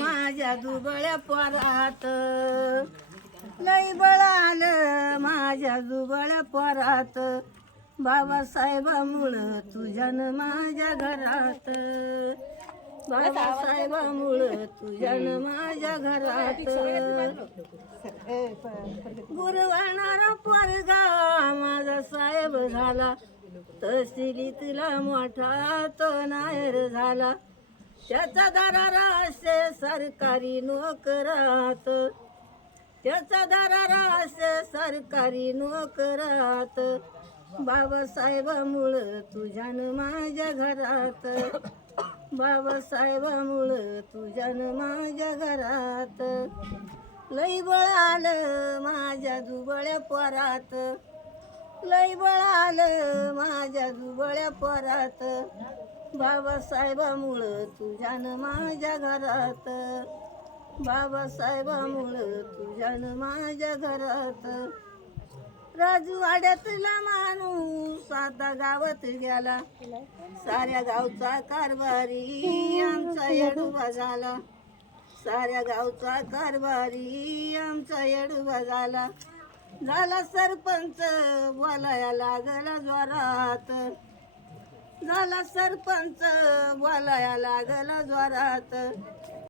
माझ्या दुबळ्या पोरात. लई बळ माझ्या दुबळ्या पोरात. बाबासाहेबामुळं तुझ्यानं माझ्या घरात. बाबासाहेबामुळं तुझ्यानं माझ्या घरात. गुरवणारा पोरगा माझा साहेब झाला. तहसीलीतला मोठा तो नायर झाला. त्याचा दारारा असे सरकारी नोकरात. त्याचा दारारा असे सरकारी नोकरात. बाबासाहेबामुळं तुझ्यानं माझ्या घरात. बाबासाहेबामुळं तुझ्यानं माझ्या घरात. लई बळ आलं माझ्या दुबळ्या पोरात. लई बळ आलं माझ्या दुबळ्या पोरात. बाबासाहेबामुळं तुझ्यान माझ्या घरात. बाबासाहेबामुळं तुझ्यान माझ्या घरात. राजू वाड्यातला माणूस आता गावात गेला. साऱ्या गावचा कारभारी आमचा येडूबा झाला. साऱ्या गावचा कारभारी आमचा येडूबा झाला. झाला सरपंच बोलाया लागला ज्वरात झाला सरपंच बोलाया लागला ज्वरात